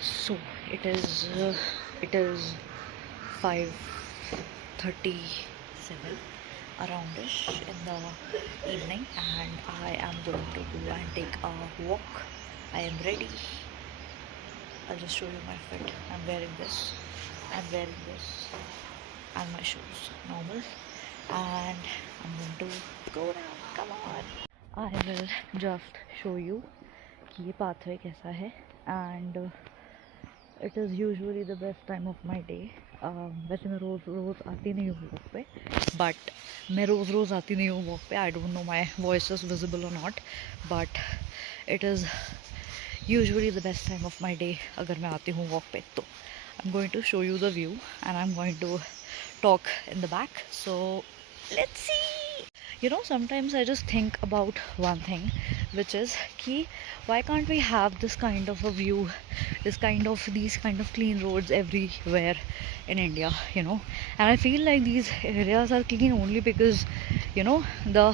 So it is 5:37 aroundish in the evening, and I am going to go and take a walk. I am ready. I'll just show you my fit. I'm wearing this and my shoes normal, and I'm going to go now. Come on. I will just show you कि ये pathway कैसा है, and it is usually the best time of my day. वैसे मैं रोज़ आती नहीं हूँ walk पे, बट मैं रोज़ आती नहीं हूँ वॉक पे. I don't know my voice is visible और not, but it is usually the best time of my day अगर मैं आती हूँ वॉक पे. तो I am going to show you the view and I am going to talk in the back. So let's see. Sometimes I just think about one thing, which is ki why can't we have this kind of a view, these kind of clean roads everywhere in India. And I feel like these areas are clean only because the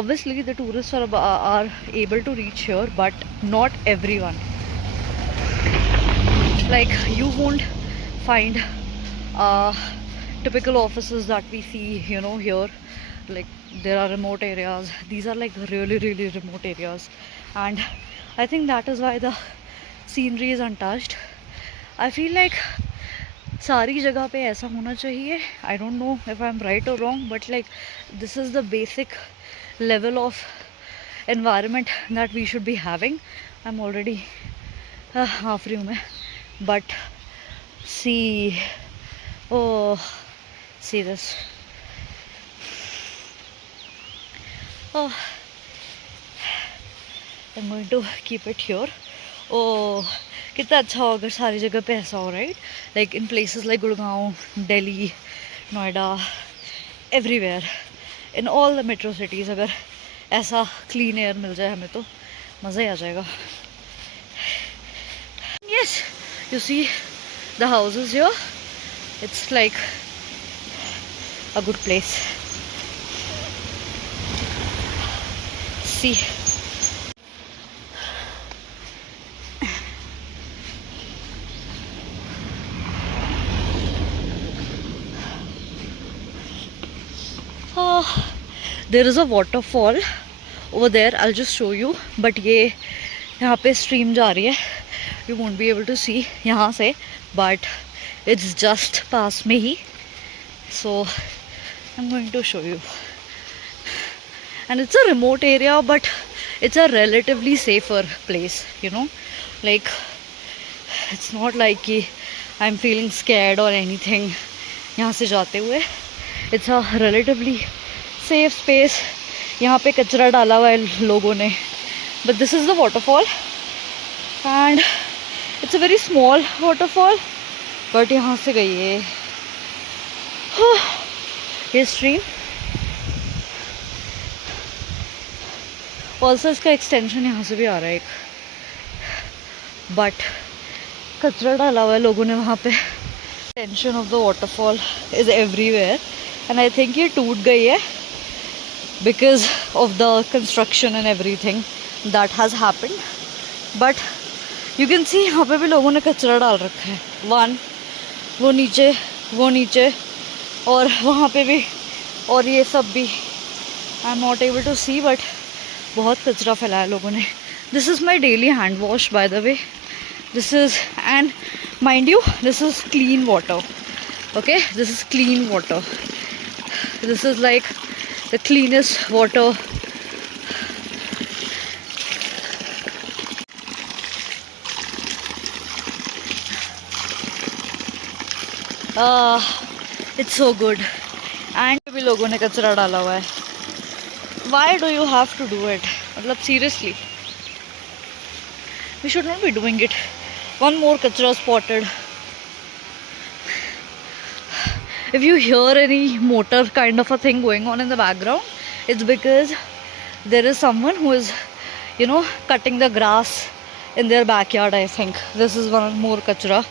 obviously the tourists are able to reach here, but not everyone. Like, you won't find typical offices that we see here. Like, there are remote areas. These are like really remote areas, and I think that is why the scenery is untouched. I feel like सारी जगह पे ऐसा होना चाहिए. I don't know if I'm right or wrong, but like, this is the basic level of environment that we should be having. I'm already half रही हूँ मैं, but see, oh, see this. Oh, I'm going to keep it here. Oh, कितना अच्छा हो अगर सारी जगह पे ऐसा हो, right? Like in places like Gurgaon, Delhi, Noida, everywhere, in all the metro cities, अगर ऐसा clean air मिल जाए हमें तो मज़ा ही आ जाएगा. Yes, you see the houses here. It's like a good place. See. There is a waterfall over there. I'll just show you. But ये यहाँ पे stream जा रही है. You won't be able to see यहाँ से, but it's just past me he. So I'm going to show you. And it's a remote area, but it's a relatively safer place. Like, it's not like कि I'm feeling scared or anything यहाँ से जाते हुए. It's a relatively safe space. यहाँ पे कचरा डाला हुआ है लोगों ने. But this is the waterfall, and it's a very small waterfall. But यहाँ से गई है ये stream. Also इसका extension यहाँ से भी आ रहा है एक. But कचरा डाला हुआ है लोगों ने वहाँ पे. Extension of the waterfall is everywhere, and I think ये टूट गई है because of the construction and everything that has happened. But you can see यहाँ पे भी लोगों ने कचरा डाल रखा है. One, वो नीचे और वहाँ पे भी, और ये सब भी. I'm not able to see, but बहुत कचरा फैलाया लोगों ने. This is my daily hand wash, by the way. This is, and mind you, this is clean water. Okay, this is clean water. This is like the cleanest water. It's so good. And भी लोगों ने कचरा डाला हुआ है. Why do you have to do it? मतलब seriously, we should not be doing it. One more kachra spotted. If you hear any motor kind of a thing going on in the background, it's because there is someone who is, cutting the grass in their backyard, I think. This is one more kachra.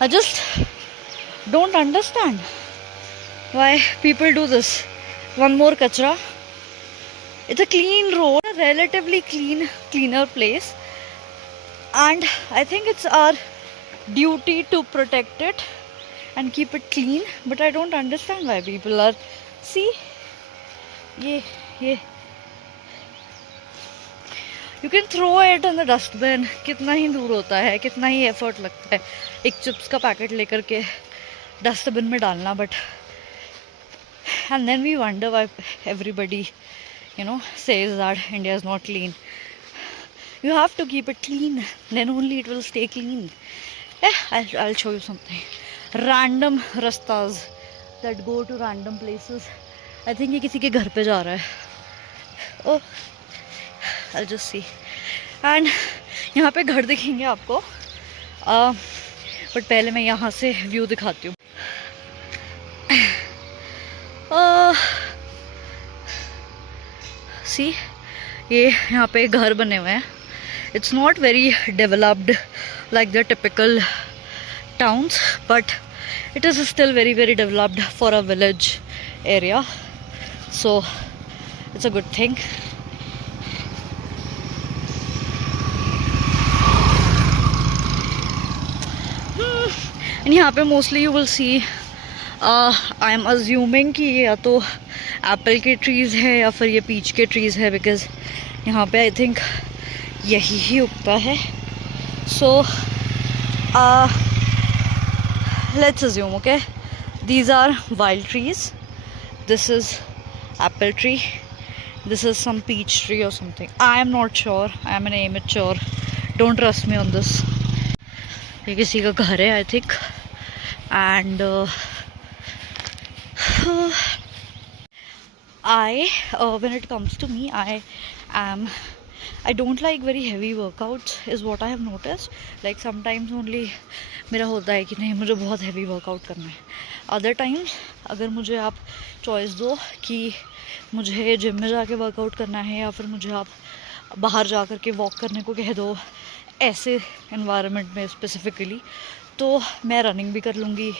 I just don't understand why people do this. One more kachra. It's a clean road, a relatively cleaner place, and I think it's our duty to protect it and keep it clean. But I don't understand why people are, see, ये you can throw it in the dustbin. कितना ही दूर होता है, कितना ही effort लगता है एक chips का पैकेट लेकर के डस्टबिन में डालना, but and then we wonder why everybody says that India is not clean. You have to keep it clean, then only it will stay clean. I'll show you something. Random rastas that go to random places. I think ये किसी के घर पे जा रहा है. Oh, I'll just see. And यहाँ पे घर दिखेंगे आपको, बट पहले मैं यहाँ से व्यू दिखाती हूँ. See, ये यहाँ पे घर बने हुए हैं. It's not very developed like the typical towns, but it is still very, very developed for a village area. So it's a good thing. And यहाँ पे mostly you will see, I am assuming कि ये या तो Apple के trees है या फिर ये पीच के ट्रीज़ है, बिकॉज यहाँ पे आई थिंक यही ही उगता है. So let's assume, okay, these are wild trees. This is apple tree, this is some peach tree और something. I am not sure, I am an amateur, don't trust me on this. ये किसी का घर है I think. And when it comes to me, I don't like very heavy workouts is what I have noticed. Like sometimes only मेरा होता है कि नहीं मुझे बहुत heavy workout करना है. Other times अगर मुझे आप choice दो कि मुझे जिम में जाके वर्कआउट करना है या फिर मुझे आप बाहर जा कर के वॉक करने को कह दो ऐसे environment में स्पेसिफिकली, तो मैं रनिंग भी कर लूँगी,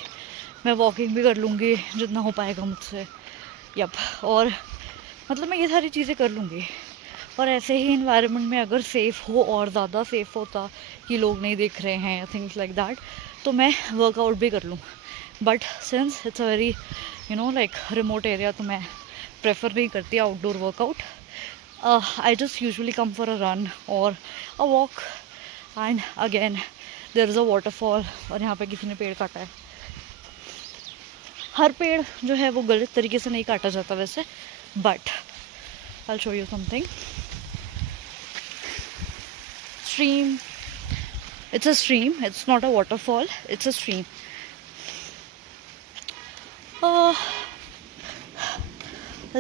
मैं वॉकिंग भी कर लूँगी जितना हो पाएगा मुझसे. यप, और मतलब मैं ये सारी चीज़ें कर लूँगी. और ऐसे ही इन्वायरमेंट में अगर सेफ़ हो और ज़्यादा सेफ़ होता कि लोग नहीं देख रहे हैं या थिंग्स लाइक दैट, तो मैं वर्कआउट भी कर लूँ. But since it's a very like remote area, तो मैं प्रेफर नहीं करती outdoor workout. I just usually come for a run और a walk. And again there is a waterfall, और यहाँ पे किसी ने पेड़ काटा है. हर पेड़ जो है वो गलत तरीके से नहीं काटा जाता वैसे, but I'll show you something. Stream. It's a stream. It's not a waterfall. It's a stream. I'll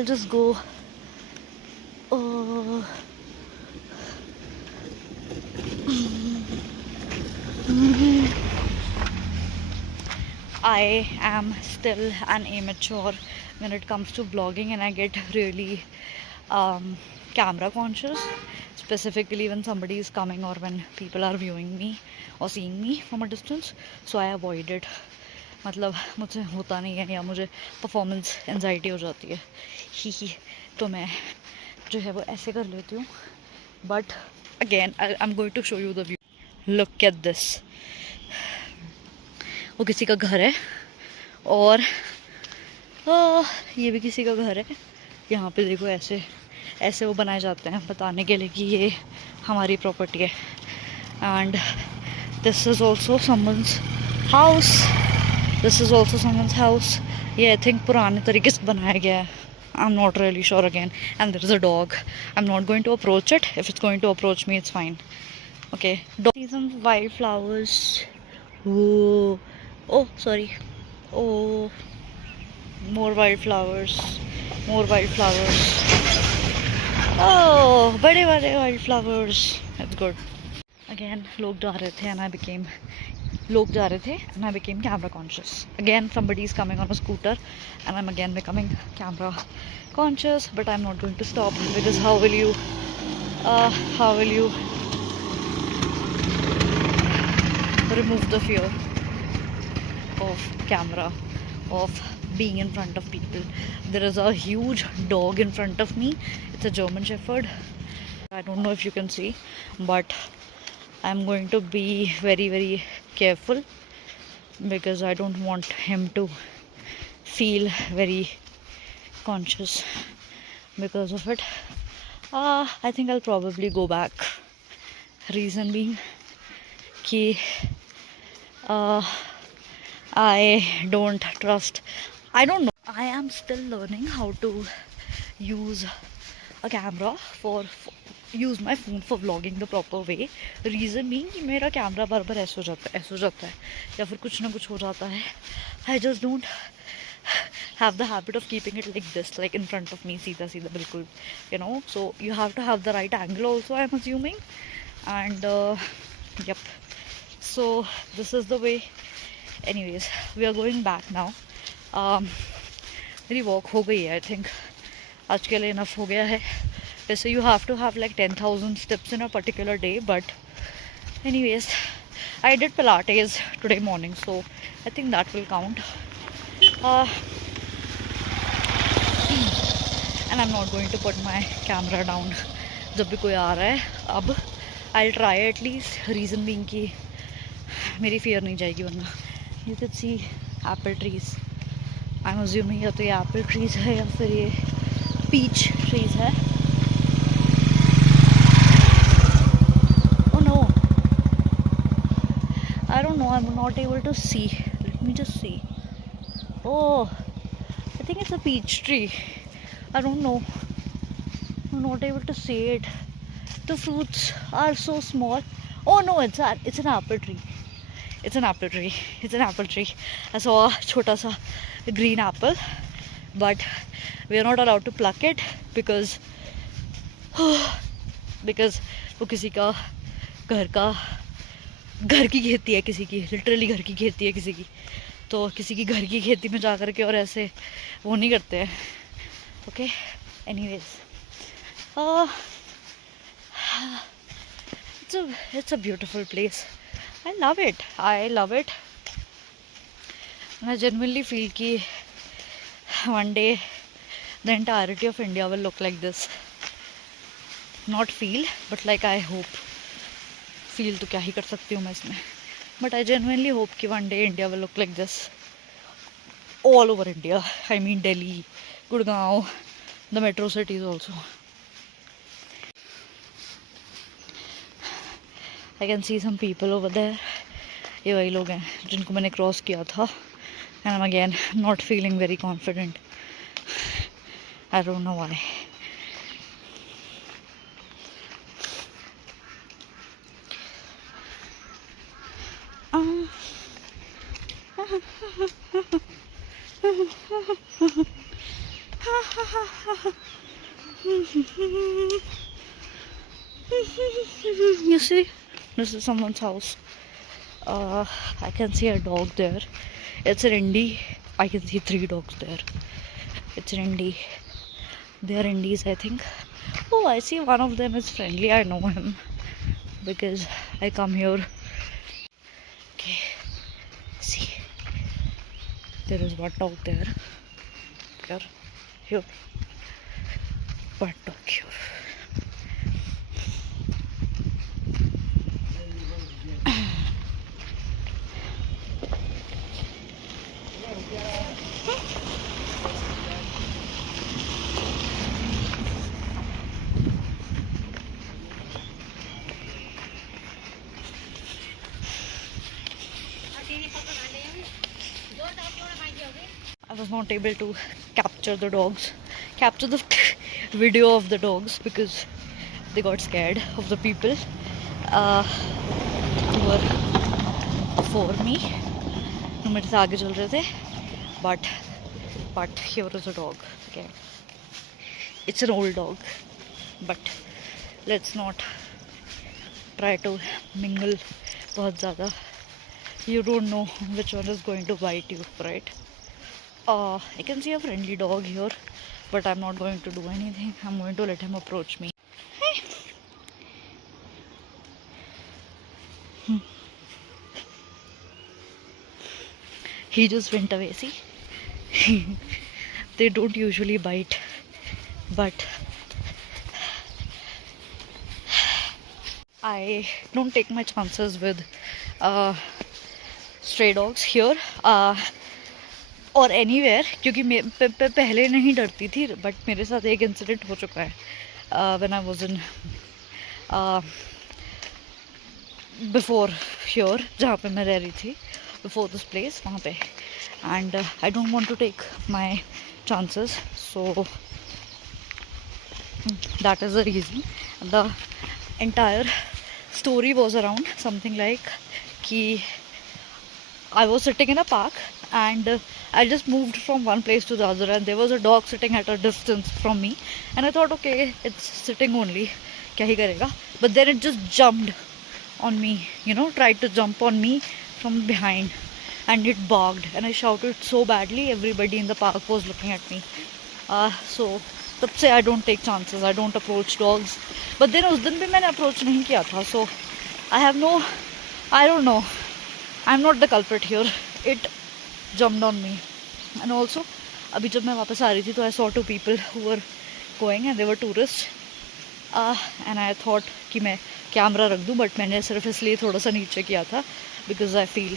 just go. I am still an amateur when it comes to vlogging, and I get really camera conscious, specifically when somebody is coming or when people are viewing me or seeing me from a distance. So I avoid it. मतलब मुझसे होता नहीं है या मुझे performance anxiety हो जाती है ही, तो मैं जो है वो ऐसे कर लेती हूँ. But again I am going to show you the view. Look at this. वो किसी का घर है और ये भी किसी का घर है. यहाँ पे देखो ऐसे ऐसे वो बनाए जाते हैं बताने के लिए कि ये हमारी प्रॉपर्टी है. And this is also someone's house. This is also someone's house. ये आई थिंक पुराने तरीके से बनाया गया है. I am not really sure again. And there is a dog. I am not going to approach it. If it's going to approach me it's fine. Okay. Some wild flowers. Oh, sorry. Oh, more wildflowers. More wildflowers. Oh, बड़े बड़े wildflowers. That's good. Again, लोग जा रहे थे and I became camera conscious. Again, somebody is coming on a scooter and I'm again becoming camera conscious. But I'm not going to stop, because how will you remove the fear of camera, of being in front of people. There is a huge dog in front of me. It's a German Shepherd. I don't know if you can see, but I'm going to be very, very careful because I don't want him to feel very conscious because of it. I think I'll probably go back. Reason being कि I don't trust. I don't know. I am still learning how to use a camera use my phone for vlogging the proper way. Reason being कि मेरा camera बार बार ऐसे हो जाता है या फिर कुछ ना कुछ हो जाता है. I just don't have the habit of keeping it like this, like in front of me, सीधा सीधा बिल्कुल, you know. So you have to have the right angle also, I'm assuming. And yep. So this is the way. Anyways, we are going back now. मेरी walk हो गई है I think. आज के लिए इनफ हो गया है. वैसे you have to have like 10,000 steps in a particular day, but anyways, I did Pilates today morning, so I think that will count. And I'm not going to put my camera down जब भी कोई आ रहा है. अब I'll try at least. Reason being कि मेरी fear नहीं जाएगी वरना. You can see apple trees. I'm assuming या तो ये apple trees है या फिर ये peach trees है. Oh no, I don't know, I'm not able to see. Let me just see. Oh, I think it's a peach tree. I don't know, I'm not able to see it. The fruits are so small. Oh no, it's an apple tree. It's an apple tree. It's an apple tree. I saw a छोटा सा green apple, but we are not allowed to pluck it because वो किसी का घर की खेती है, किसी की लिटरली घर की खेती है किसी की. तो किसी की घर की खेती में जा कर के और ऐसे वो नहीं करते हैं. Okay, anyways, it's a beautiful place. I love it. I love it. And I genuinely feel कि one day the entirety of India will look like this. Not feel, but like I hope. Feel तो क्या ही कर सकती हूँ मैं इसमें. But I genuinely hope कि one day India will look like this. All over India. I mean Delhi, Gurgaon, the metro cities also. I can see some people over there. ये वही लोग हैं जिनको मैंने क्रॉस किया था. And I'm again not feeling very confident. I don't know why. You see, this is someone's house. I can see a dog there. It's an Indie. I can see 3 dogs there. It's an Indie. They are Indies, I think. Oh, I see one of them is friendly. I know him because I come here. Okay, see, there is one dog there. Here, one dog here. I was not able to capture the video of the dogs because they got scared of the people who were before me. जो मेरे से आगे चल रहे थे. But here is a dog again. It's an old dog, but let's not try to mingle बहुत ज़्यादा. You don't know which one is going to bite you, right? I can see a friendly dog here, but I'm not going to do anything. I'm going to let him approach me. He just went away, see? They don't usually bite, but I don't take my chances with stray dogs here or anywhere, क्योंकि मैं पहले नहीं डरती थी, but मेरे साथ एक incident हो चुका है when I was in before here, जहाँ पे मैं रह रही थी, before this place, वहाँ पे, and I don't want to take my chances, so that is the reason. The entire story was around something like कि I was sitting in a park and I just moved from one place to the other, and there was a dog sitting at a distance from me, and I thought, okay, it's sitting only, क्या ही करेगा, but then it just jumped on me, tried to jump on me from behind, and it barked, and I shouted so badly, everybody in the park was looking at me. So तब से I don't take chances, I don't approach dogs. But then उस दिन भी मैंने approach नहीं किया था, so I don't know, I'm not the culprit here. It jumped on me. And also अभी जब मैं वापस आ रही थी तो I saw two people who were going and they were tourists, and I thought कि मैं कैमरा रख दूँ, but मैंने सिर्फ इसलिए थोड़ा सा नीचे किया था because I feel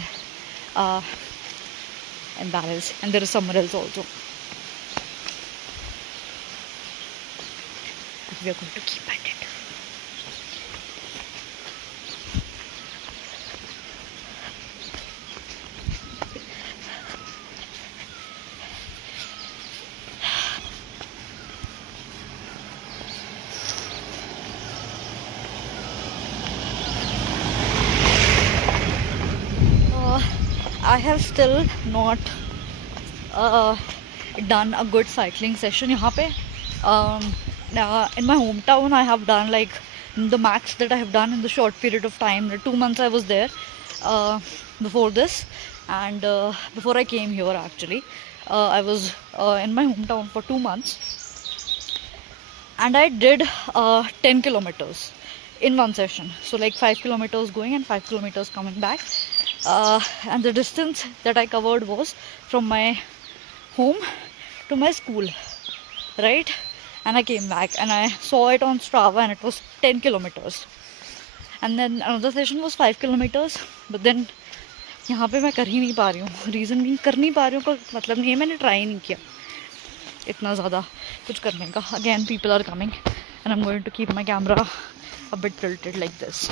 embarrassed, and there is someone else also. We are going to keep at it. I have still not done a good cycling session यहाँ पे. In my hometown I have done like the max that I have done in the short period of time. 2 months I was there before this, and before I came here actually, I was in my hometown for 2 months, and I did 10 kilometers in one session, so like 5 kilometers going and 5 kilometers coming back, and the distance that I covered was from my home to my school, right? And I came back and I saw it on Strava and it was 10 kilometers, and then another session was 5 kilometers, but then यहाँ पे मैं कर ही नहीं पा रही हूँ. Reason भी कर नहीं पा रही हूँ का मतलब नहीं है मैंने ट्राई नहीं किया इतना ज़्यादा कुछ करने का. Again people are coming and I'm going to keep my camera a bit tilted like this.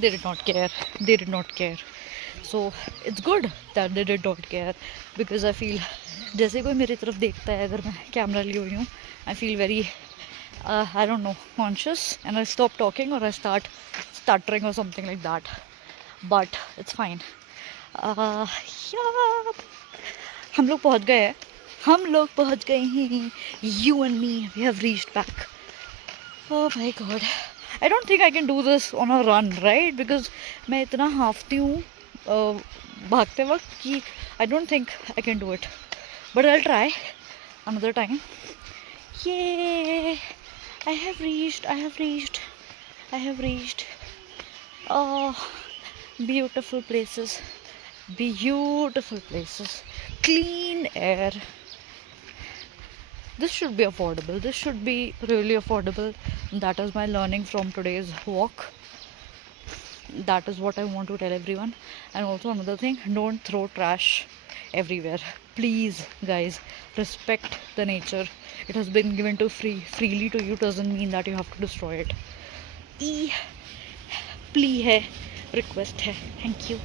They did not care. So it's good that they did not care, because I feel जैसे कोई मेरी तरफ देखता है अगर मैं camera ली हुई हूँ, I feel very I don't know, conscious, and I stop talking or I start stuttering or something like that, but it's fine. Yeah, हम लोग पहुँच गए हैं. You and me, we have reached back. Oh my god, I don't think I can do this on a run, right? Because मैं इतना हाफती हूँ भागते वक्त कि I don't think I can do it. But I'll try another time. Yay! I have reached. Oh, beautiful places. Clean air. This should be affordable. This should be really affordable. That is my learning from today's walk. That is what I want to tell everyone. And also another thing, don't throw trash everywhere. Please, guys, respect the nature. It has been given to freely to you. Doesn't mean that you have to destroy it. Plea hai, request hai. Thank you.